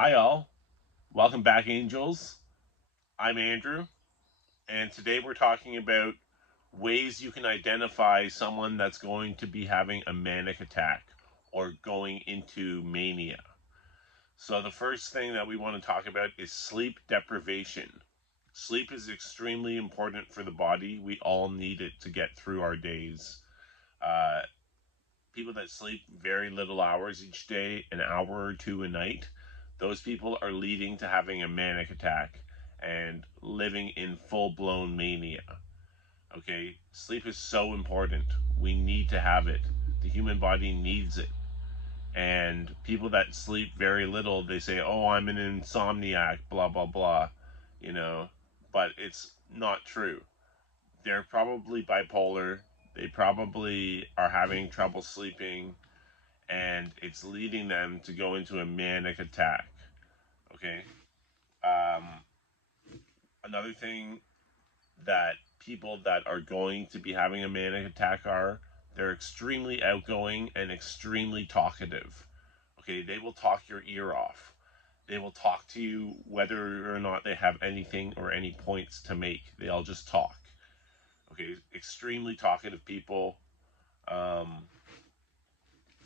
Hi, all. Welcome back, Angels. I'm Andrew, and today we're talking about ways you can identify someone that's going to be having a manic attack or going into mania. So, the first thing that we want to talk about is sleep deprivation. Sleep is extremely important for the body. We all need it to get through our days. Uh, People that sleep very little hours each day, an hour or two a night, those people are leading to having a manic attack and living in full blown mania. Okay? Sleep is so important. We need to have it. The human body needs it. And people that sleep very little, they say, oh, I'm an insomniac, blah, blah, blah, you know, but it's not true. They're probably bipolar. They probably are having trouble sleeping and it's leading them to go into a manic attack. Okay. Um, Another thing that people that are going to be having a manic attack are they're extremely outgoing and extremely talkative. Okay, they will talk your ear off. They will talk to you whether or not they have anything or any points to make. They'll just talk. Okay, extremely talkative people. Um,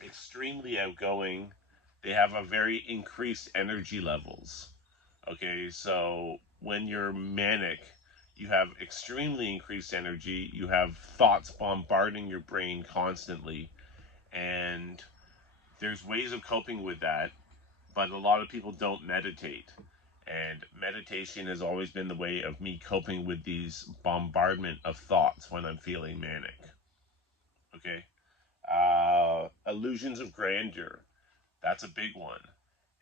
Extremely outgoing. They have a very increased energy levels. Okay, so when you're manic, you have extremely increased energy. You have thoughts bombarding your brain constantly, and there's ways of coping with that, but a lot of people don't meditate. And meditation has always been the way of me coping with these bombardment of thoughts when I'm feeling manic. Okay, illusions of grandeur. That's a big one.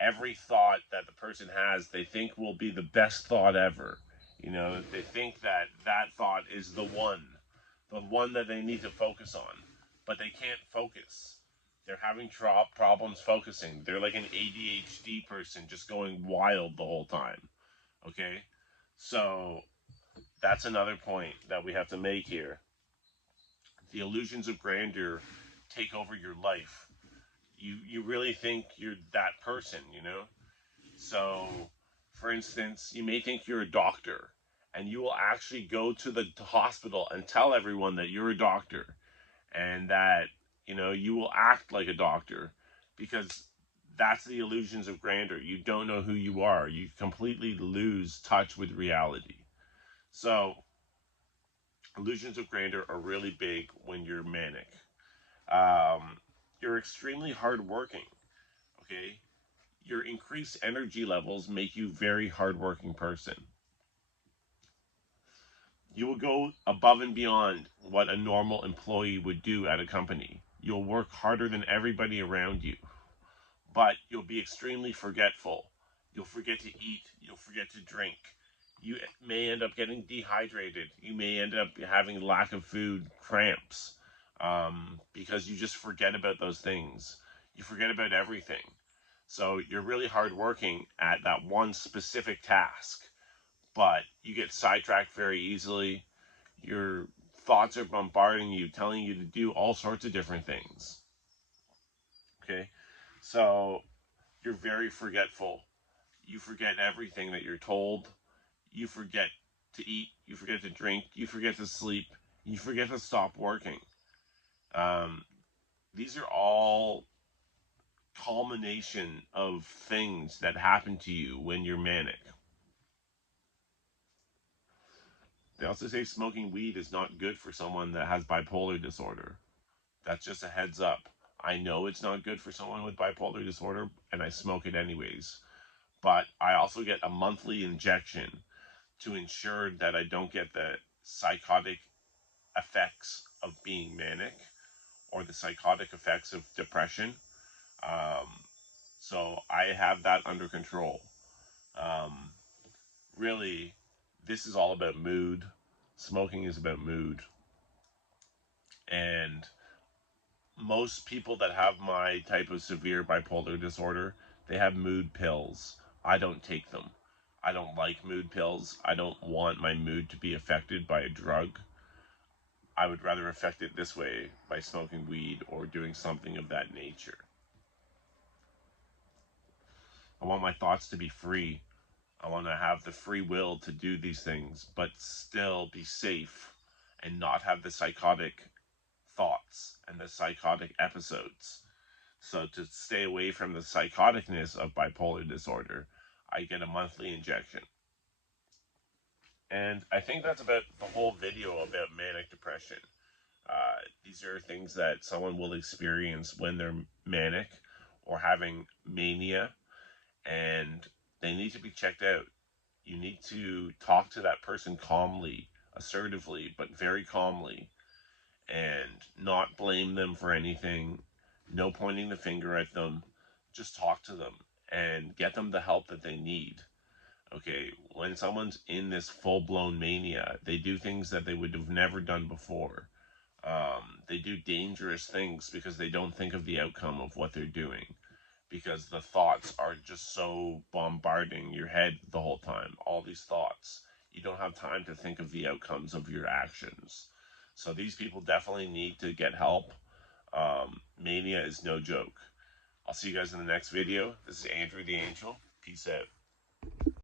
Every thought that the person has, they think will be the best thought ever. You know, they think that that thought is the one that they need to focus on, but they can't focus. They're having problems focusing. They're like an ADHD person just going wild the whole time. Okay? So, that's another point that we have to make here. The illusions of grandeur take over your life. You really think you're that person, you know? So, for instance, you may think you're a doctor, and you will actually go to the hospital and tell everyone that you're a doctor and that, you will act like a doctor because that's the illusions of grandeur. You don't know who you are, you completely lose touch with reality. So, illusions of grandeur are really big when you're manic. Um, you're extremely hardworking, okay? Your increased energy levels make you a very hardworking person. You will go above and beyond what a normal employee would do at a company. You'll work harder than everybody around you, but you'll be extremely forgetful. You'll forget to eat. You'll forget to drink. You may end up getting dehydrated. You may end up having lack of food, cramps, because you just forget about those things. You forget about everything. So you're really hardworking at that one specific task, but you get sidetracked very easily. Your thoughts are bombarding you, telling you to do all sorts of different things. Okay? So you're very forgetful. You forget everything that you're told. You forget to eat. You forget to drink. You forget to sleep. You forget to stop working. Um, these are all culmination of things that happen to you when you're manic. They also say smoking weed is not good for someone that has bipolar disorder. That's just a heads up. I know it's not good for someone with bipolar disorder, and I smoke it anyways. But I also get a monthly injection to ensure that I don't get the psychotic effects of being manic or the psychotic effects of depression. Um, so I have that under control. Um, Really, this is all about mood. Smoking is about mood. And most people that have my type of severe bipolar disorder, they have mood pills. I don't take them. I don't like mood pills. I don't want my mood to be affected by a drug. I would rather affect it this way by smoking weed or doing something of that nature. I want my thoughts to be free. I want to have the free will to do these things, but still be safe and not have the psychotic thoughts and the psychotic episodes. So to stay away from the psychoticness of bipolar disorder, I get a monthly injection. And I think that's about the whole video about manic depression. These are things that someone will experience when they're manic or having mania, and they need to be checked out. You need to talk to that person calmly, assertively, but very calmly, and not blame them for anything. No pointing the finger at them. Just talk to them and get them the help that they need. Okay, when someone's in this full blown mania, they do things that they would have never done before. They do dangerous things because they don't think of the outcome of what they're doing, because the thoughts are just so bombarding your head the whole time. All these thoughts. You don't have time to think of the outcomes of your actions. So these people definitely need to get help. Mania is no joke. I'll see you guys in the next video. This is Andrew the Angel. Peace out.